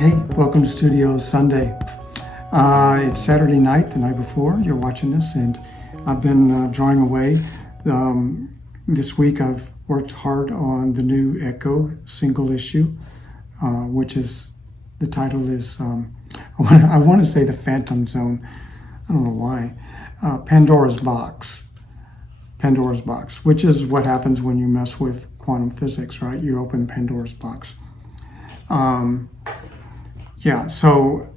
Hey, welcome to Studio Sunday. It's Saturday night, the night before you're watching this, and I've been drawing away. This week I've worked hard on the new Echo single issue, which is, the title is, I want to say The Phantom Zone. I don't know why. Pandora's Box, which is what happens when you mess with quantum physics, right? You open Pandora's box. Yeah, so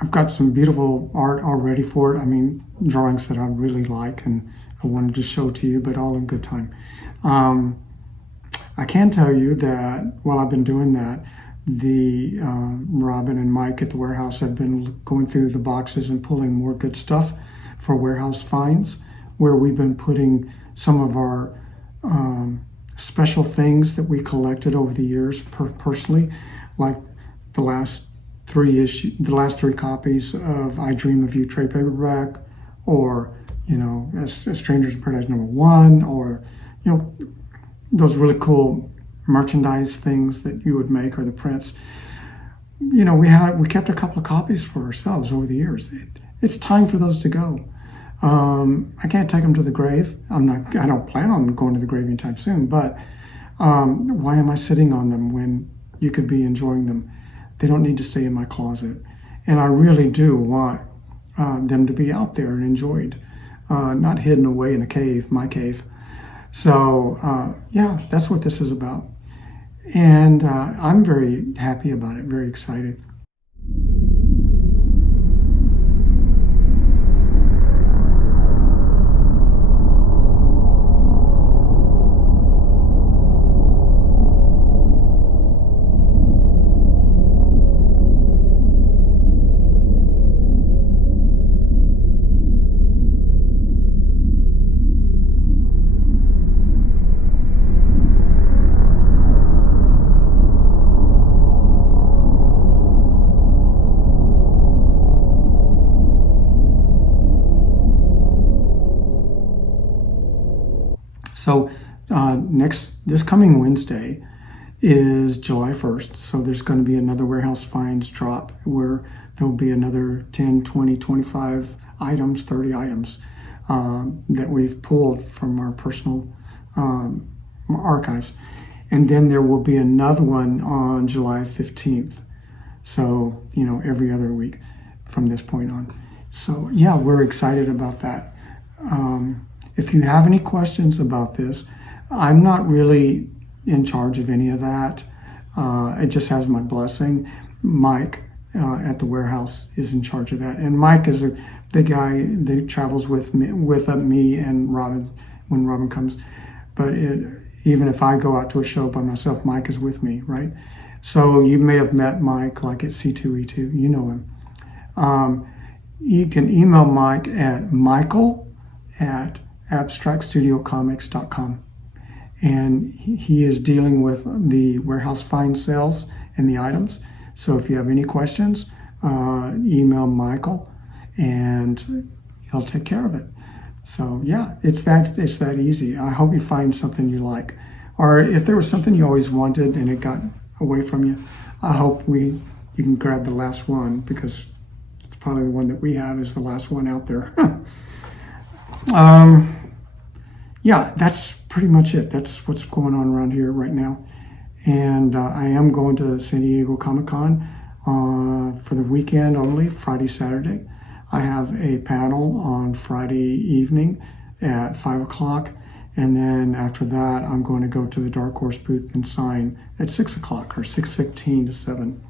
I've got some beautiful art already for it. I mean, drawings that I really like and I wanted to show to you, but all in good time. I can tell you that while I've been doing that, the Robin and Mike at the warehouse have been going through the boxes and pulling more good stuff for warehouse finds, where we've been putting some of our special things that we collected over the years personally, like the last three copies of I Dream of You trade paperback, or as Strangers in Paradise #1, or those really cool merchandise things that you would make, or the prints. We kept a couple of copies for ourselves over the years. It's time for those to go. I can't take them to the grave. I don't plan on going to the grave anytime soon, but why am I sitting on them when you could be enjoying them? They don't need to stay in my closet. And I really do want them to be out there and enjoyed, not hidden away in a cave, my cave. So yeah, that's what this is about. And I'm very happy about it, very excited. So this coming Wednesday is July 1st. So there's going to be another Warehouse Finds drop where there'll be another 10, 20, 25 items, 30 items that we've pulled from our personal archives. And then there will be another one on July 15th. So, every other week from this point on. So yeah, we're excited about that. If you have any questions about this, I'm not really in charge of any of that. It just has my blessing. Mike at the warehouse is in charge of that. And Mike is the guy that travels with me and Robin when Robin comes. But even if I go out to a show by myself, Mike is with me, right? So you may have met Mike like at C2E2. You know him. You can email Mike at michael@abstractstudiocomics.com, and he is dealing with the warehouse find sales and the items. So if you have any questions, email Michael and he'll take care of it. So yeah, it's that easy. I hope you find something you like, or if there was something you always wanted and it got away from you, I hope you can grab the last one, because it's probably the one that we have is the last one out there. Yeah, that's pretty much it. That's what's going on around here right now. And I am going to San Diego Comic-Con for the weekend only, Friday, Saturday. I have a panel on Friday evening at 5 o'clock. And then after that, I'm going to go to the Dark Horse booth and sign at 6 o'clock, or 6:15 to 7.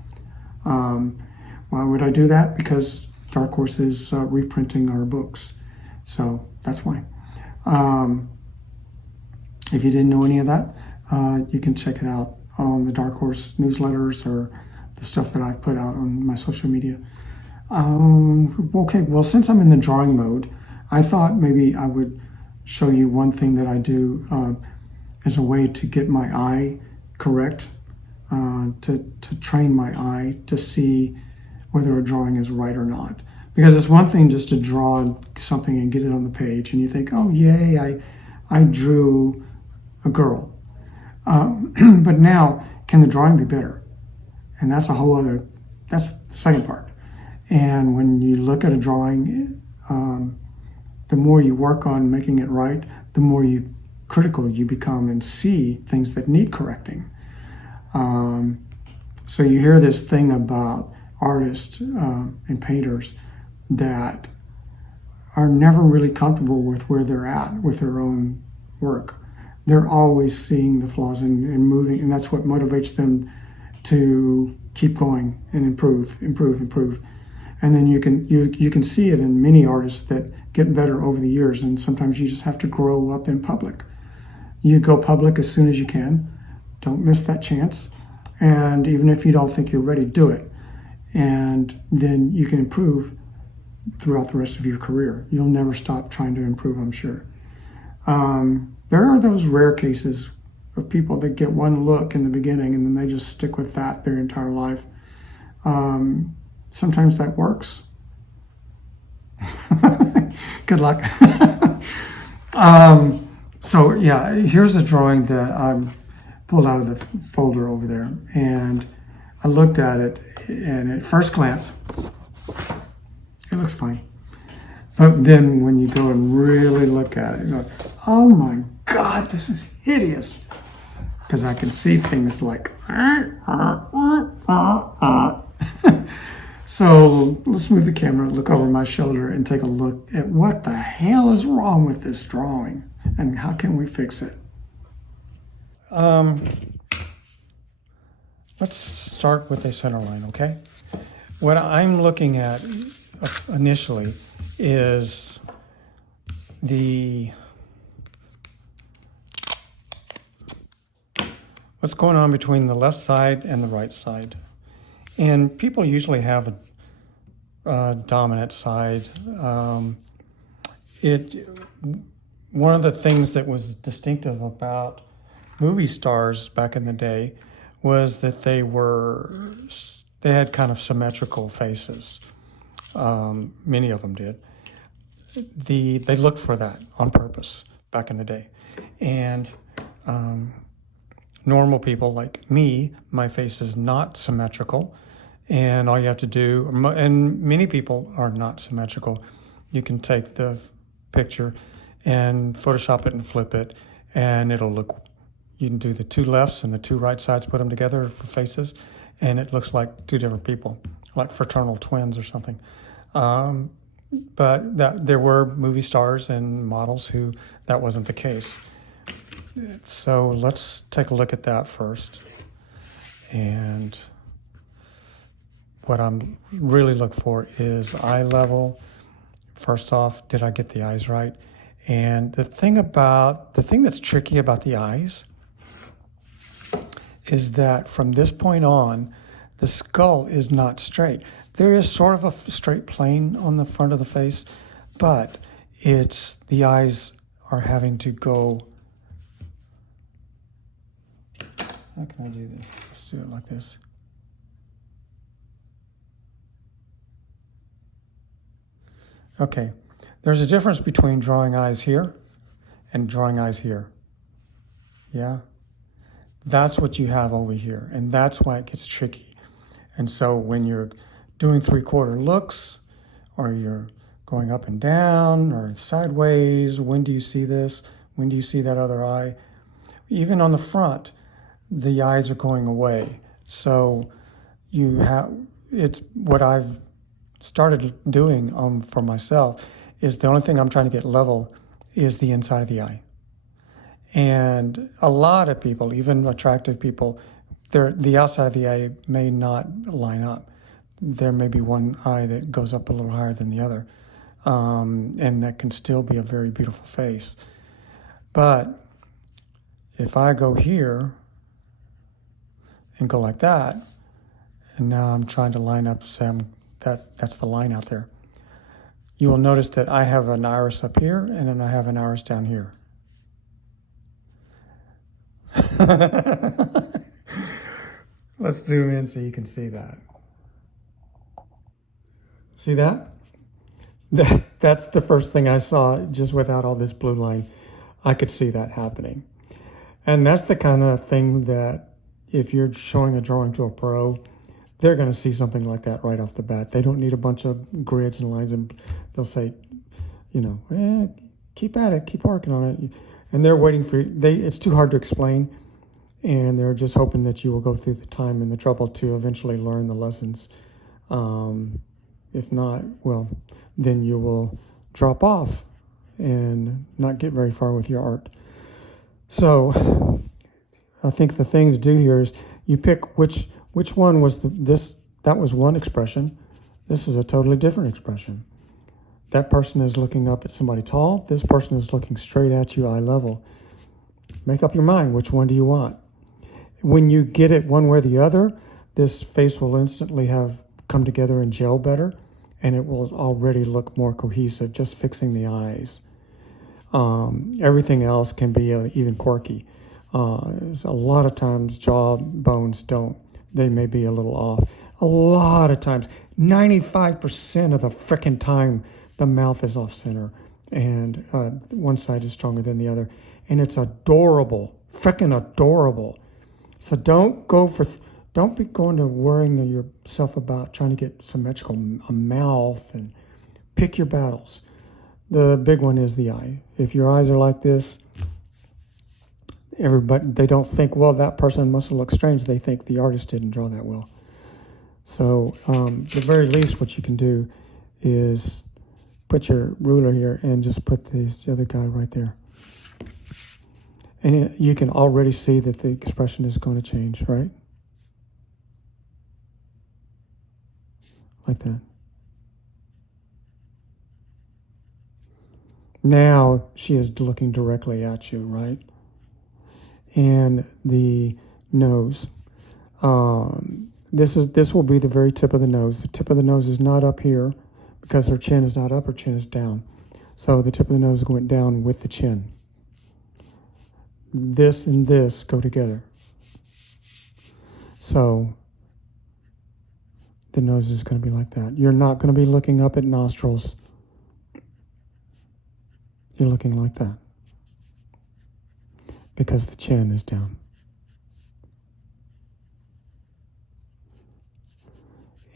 Why would I do that? Because Dark Horse is reprinting our books. So that's why. If you didn't know any of that, you can check it out on the Dark Horse newsletters or the stuff that I've put out on my social media. Okay, well, since I'm in the drawing mode, I thought maybe I would show you one thing that I do as a way to get my eye correct, to train my eye to see whether a drawing is right or not. Because it's one thing just to draw something and get it on the page, and you think, oh, yay, I drew a girl. But now, can the drawing be better? And that's a whole other, that's the second part. And when you look at a drawing, the more you work on making it right, the more critical you become and see things that need correcting. So you hear this thing about artists and painters that are never really comfortable with where they're at with their own work. They're always seeing the flaws and moving, and that's what motivates them to keep going and improve. And then you can see it in many artists that get better over the years, and sometimes you just have to grow up in public. You go public as soon as you can. Don't miss that chance. And even if you don't think you're ready, do it. And then you can improve throughout the rest of your career. You'll never stop trying to improve, I'm sure. There are those rare cases of people that get one look in the beginning and then they just stick with that their entire life. Sometimes that works. Good luck. So yeah, here's a drawing that I pulled out of the folder over there, and I looked at it, and at first glance, it looks fine. But then when you go and really look at it, you go, oh my God, this is hideous. Because I can see things like, so let's move the camera, look over my shoulder, and take a look at what the hell is wrong with this drawing, and how can we fix it? Let's start with a center line, okay? What I'm looking at initially is what's going on between the left side and the right side. And people usually have a dominant side. One of the things that was distinctive about movie stars back in the day was that they had kind of symmetrical faces. Many of them did. They looked for that on purpose back in the day. And normal people like me, my face is not symmetrical. And all you have to do, and many people are not symmetrical. You can take the picture and Photoshop it and flip it, and it'll look, you can do the two lefts and the two right sides, put them together for faces, and it looks like two different people, like fraternal twins or something. But there were movie stars and models who that wasn't the case. So let's take a look at that first. And what I'm really looking for is eye level. First off, did I get the eyes right? And the thing that's tricky about the eyes is that from this point on, the skull is not straight. There is sort of a straight plane on the front of the face, but the eyes are having to go. How can I do this? Let's do it like this. Okay, there's a difference between drawing eyes here and drawing eyes here. Yeah, that's what you have over here, and that's why it gets tricky. And so when you're doing three-quarter looks, or you're going up and down, or sideways, when do you see this? When do you see that other eye? Even on the front, the eyes are going away. So it's what I've started doing for myself is the only thing I'm trying to get level is the inside of the eye. And a lot of people, even attractive people, the outside of the eye may not line up. There may be one eye that goes up a little higher than the other, and that can still be a very beautiful face. But if I go here and go like that, and now I'm trying to line up, that's the line out there. You will notice that I have an iris up here, and then I have an iris down here. Let's zoom in so you can see that. See that? That's the first thing I saw, just without all this blue line. I could see that happening. And that's the kind of thing that if you're showing a drawing to a pro, they're going to see something like that right off the bat. They don't need a bunch of grids and lines, and they'll say, keep at it, keep working on it. And they're waiting for you. It's too hard to explain, and they're just hoping that you will go through the time and the trouble to eventually learn the lessons. If not, well, then you will drop off and not get very far with your art. So I think the thing to do here is you pick which one was that was one expression. This is a totally different expression. That person is looking up at somebody tall. This person is looking straight at you, eye level. Make up your mind. Which one do you want? When you get it one way or the other, this face will instantly have come together and gel better, and it will already look more cohesive, just fixing the eyes. Everything else can be even quirky. A lot of times jaw bones don't. They may be a little off. A lot of times, 95% of the frickin' time, the mouth is off center, and one side is stronger than the other. And it's adorable, frickin' adorable. So don't be going to worrying yourself about trying to get symmetrical a mouth, and pick your battles. The big one is the eye. If your eyes are like this, they don't think, well, that person must look strange. They think the artist didn't draw that well. So the very least what you can do is put your ruler here and just put this other guy right there. And you can already see that the expression is going to change, right? Like that. Now she is looking directly at you, right? And the nose. This will be the very tip of the nose. The tip of the nose is not up here because her chin is not up, her chin is down. So the tip of the nose went down with the chin. This and this go together. So the nose is going to be like that. You're not going to be looking up at nostrils. You're looking like that because the chin is down.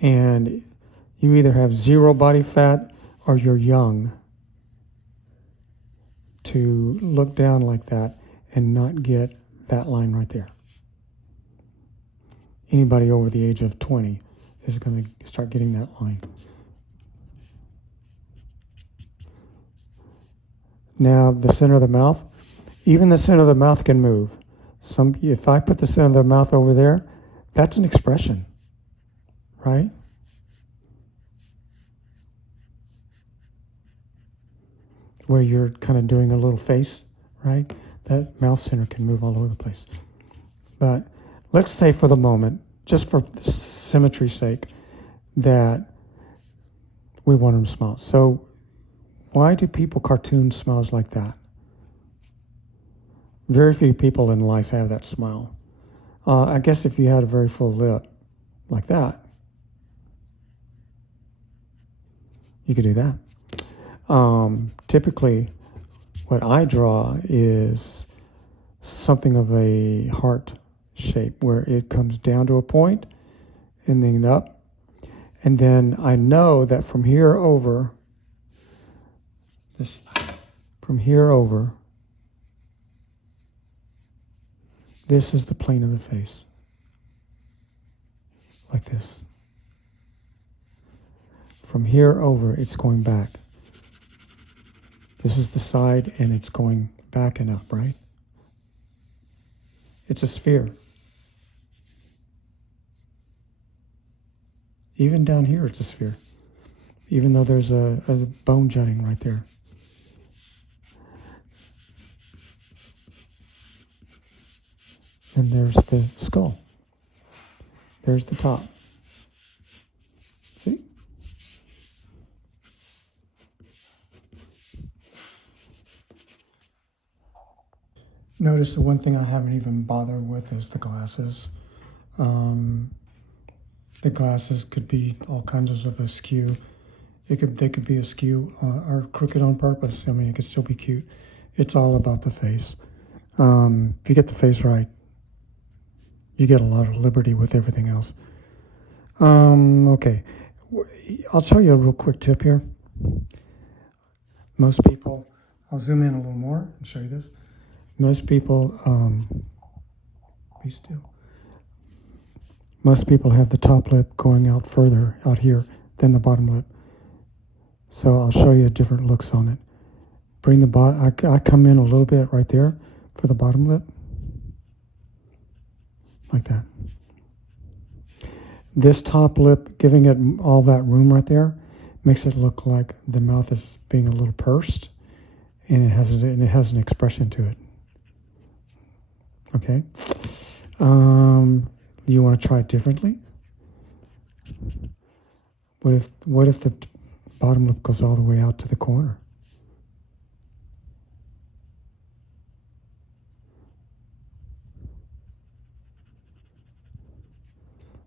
And you either have zero body fat or you're young to look down like that and not get that line right there. Anybody over the age of 20 is going to start getting that line. Now the center of the mouth, even the center of the mouth can move. If I put the center of the mouth over there, that's an expression, right? Where you're kind of doing a little face, right? That mouth center can move all over the place. But let's say for the moment, just for symmetry's sake, that we want them to smile. So why do people cartoon smiles like that? Very few people in life have that smile. I guess if you had a very full lip like that, you could do that. Typically, what I draw is something of a heart shape where it comes down to a point and then up. And then I know that from here over, this is the plane of the face. Like this. From here over, it's going back. This is the side, and it's going back and up, right? It's a sphere. Even down here, it's a sphere. Even though there's a bone jutting right there. And there's the skull. There's the top. See? Notice the one thing I haven't even bothered with is the glasses. The glasses could be all kinds of askew. They could be askew or crooked on purpose. I mean, it could still be cute. It's all about the face. If you get the face right, you get a lot of liberty with everything else. Okay. I'll show you a real quick tip here. Most people, I'll zoom in a little more and show you this. Most people, be still. Most people have the top lip going out further out here than the bottom lip. So I'll show you different looks on it. Bring the I come in a little bit right there for the bottom lip, like that. This top lip, giving it all that room right there, makes it look like the mouth is being a little pursed, and it has an expression to it. Okay. You want to try it differently? What if the bottom lip goes all the way out to the corner?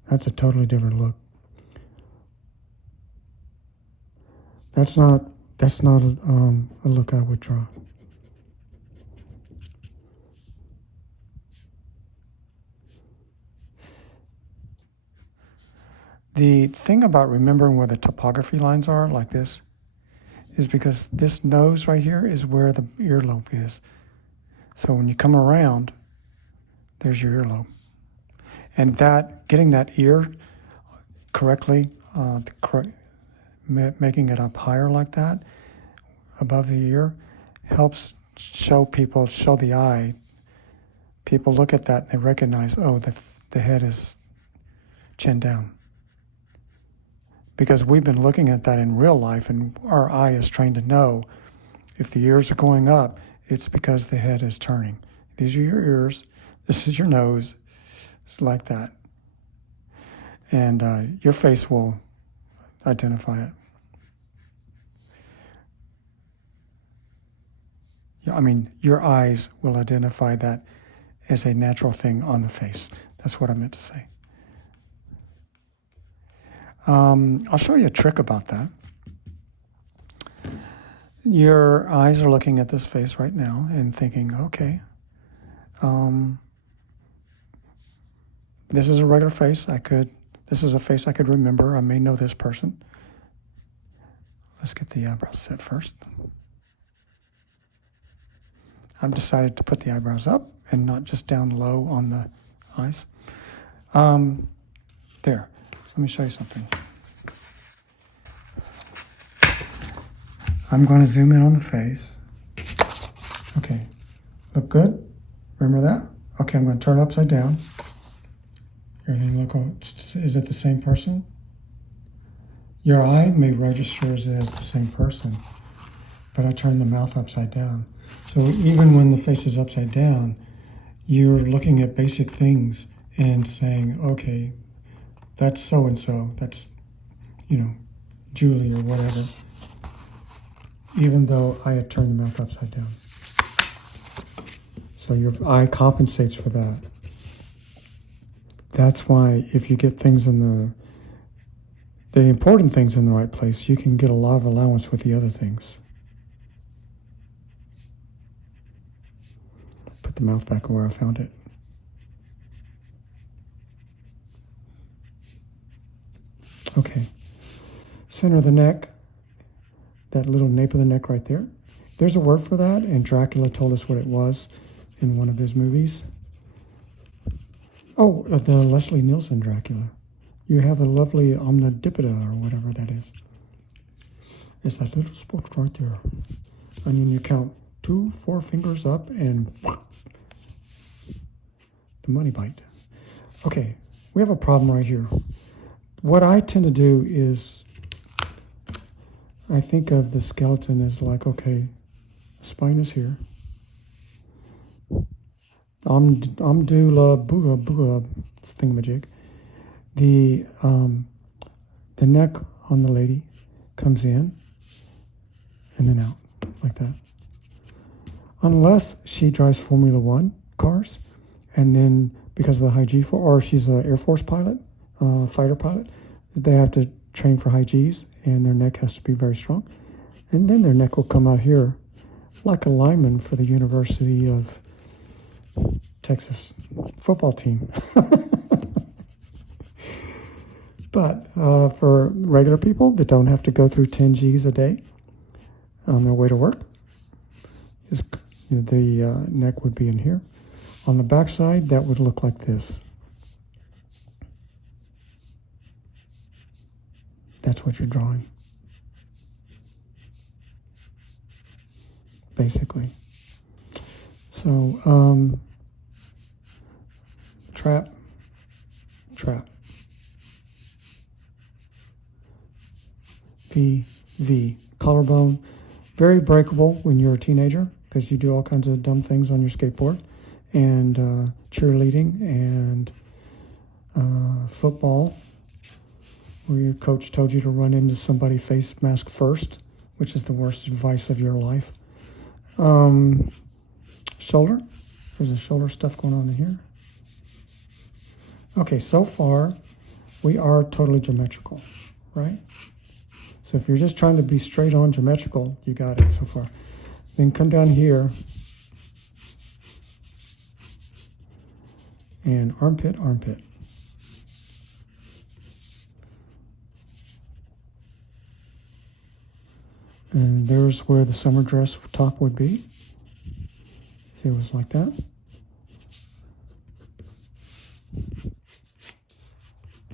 That's a totally different look. That's not a look I would draw. The thing about remembering where the topography lines are, like this, is because this nose right here is where the earlobe is. So when you come around, there's your earlobe. And getting that ear correctly, making it up higher like that, above the ear, helps show the eye. People look at that and they recognize, oh, the head is chin down. Because we've been looking at that in real life, and our eye is trained to know if the ears are going up, it's because the head is turning. These are your ears. This is your nose. It's like that. And your face will identify it. I mean, your eyes will identify that as a natural thing on the face. That's what I meant to say. I'll show you a trick about that. Your eyes are looking at this face right now and thinking, okay, this is a regular face. This is a face I could remember. I may know this person. Let's get the eyebrows set first. I've decided to put the eyebrows up and not just down low on the eyes. There. Let me show you something. I'm going to zoom in on the face. Okay. Look good? Remember that? Okay, I'm going to turn it upside down. Is it the same person? Your eye may register as the same person, but I turned the mouth upside down. So even when the face is upside down, you're looking at basic things and saying, okay, that's so-and-so, that's, Julie or whatever, even though I had turned the mouth upside down. So your eye compensates for that. That's why if you get things in the important things in the right place, you can get a lot of allowance with the other things. Put the mouth back where I found it. Okay. Center of the neck, that little nape of the neck right there. There's a word for that, and Dracula told us what it was in one of his movies. Oh, the Leslie Nielsen Dracula. You have a lovely omnidipida, or whatever that is. It's that little spot right there. And then you count 2, 4 fingers up, and the money bite. Okay, we have a problem right here. What I tend to do is, I think of the skeleton as like, okay, the spine is here. Amdula booga thingamajig. The neck on the lady comes in and then out like that. Unless she drives Formula One cars, and then because of the high G, or she's an Air Force pilot, fighter pilot, they have to train for high Gs, and their neck has to be very strong. And then their neck will come out here like a lineman for the University of Texas football team. But for regular people that don't have to go through 10 Gs a day on their way to work, just, the neck would be in here. On the back side, that would look like this. That's what you're drawing, basically. So, trap, V, collarbone, very breakable when you're a teenager because you do all kinds of dumb things on your skateboard, and cheerleading and football, where your coach told you to run into somebody face mask first, which is the worst advice of your life. Shoulder, there's a shoulder stuff going on in here. Okay, so far we are totally geometrical, right? So if you're just trying to be straight on geometrical, you got it so far. Then come down here and armpit. And there's where the summer dress top would be. It was like that.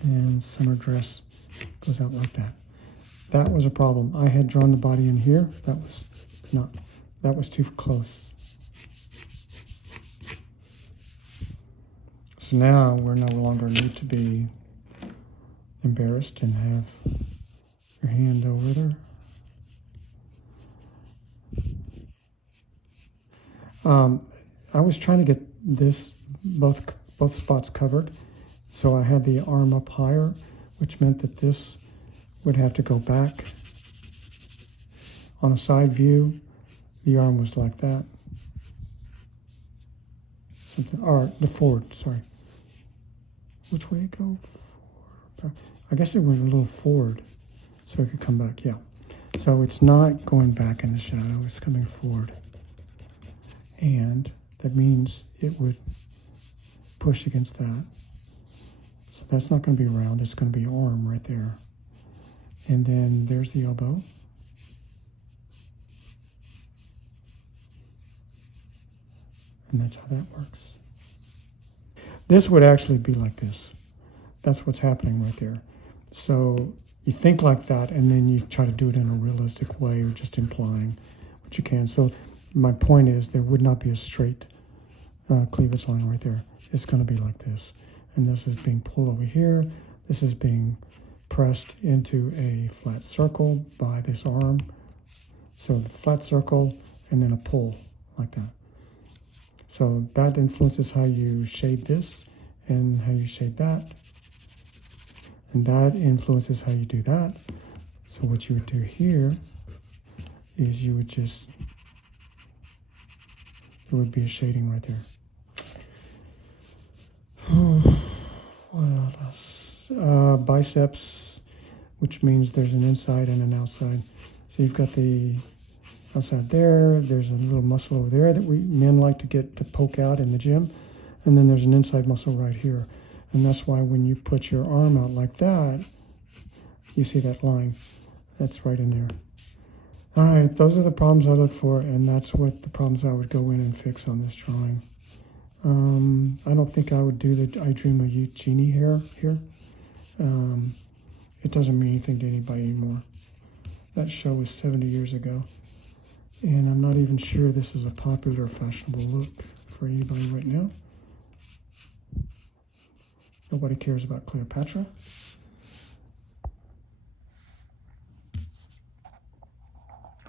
And summer dress goes out like that. That was a problem. I had drawn the body in here. That was too close. So now we're no longer need to be embarrassed and have your hand over there. I was trying to get this both spots covered, so I had the arm up higher, which meant that this would have to go back. On a side view, the arm was like that. Or the forward, sorry. Which way it go? Forward, back. I guess it went a little forward, so it could come back, yeah. So it's not going back in the shadow, it's coming forward. And that means it would push against that. So that's not going to be round, it's going to be arm right there. And then there's the elbow. And that's how that works. This would actually be like this. That's what's happening right there. So you think like that, and then you try to do it in a realistic way, or just implying what you can. So my point is, there would not be a straight cleavage line right there. It's going to be like this. And this is being pulled over here. This is being pressed into a flat circle by this arm. So the flat circle and then a pull like that. So that influences how you shade this and how you shade that. And that influences how you do that. So what you would do here is you would just, there would be a shading right there. What else? Biceps, which means there's an inside and an outside. So you've got the outside there, there's a little muscle over there that men like to get to poke out in the gym, and then there's an inside muscle right here. And that's why when you put your arm out like that, you see that line. That's right in there. All right, those are the problems I look for, and that's what the problems I would go in and fix on this drawing. I don't think I would do the I Dream of You Genie hair here. It doesn't mean anything to anybody anymore. That show was 70 years ago. And I'm not even sure this is a popular, fashionable look for anybody right now. Nobody cares about Cleopatra.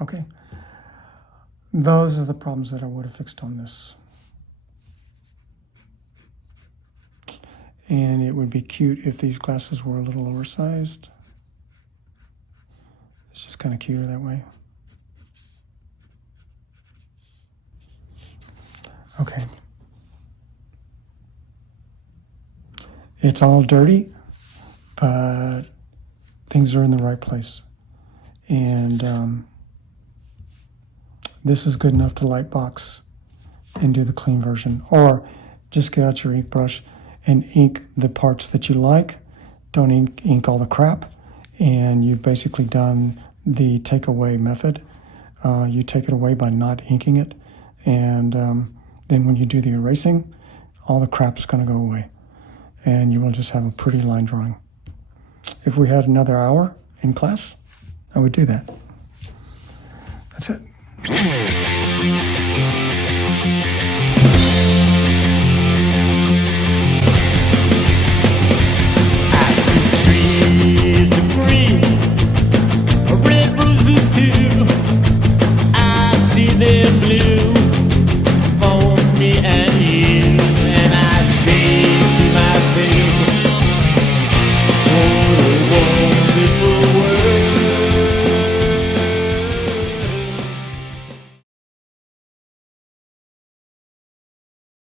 Okay. Those are the problems that I would have fixed on this. And it would be cute if these glasses were a little oversized. It's just kind of cuter that way. Okay. It's all dirty, but things are in the right place. And this is good enough to light box and do the clean version. Or just get out your ink brush and ink the parts that you like don't ink all the crap, and you've basically done the takeaway method. You take it away by not inking it, and then when you do the erasing, all the crap's going to go away, and you will just have a pretty line drawing. If we had another hour in class, I would do that. That's it.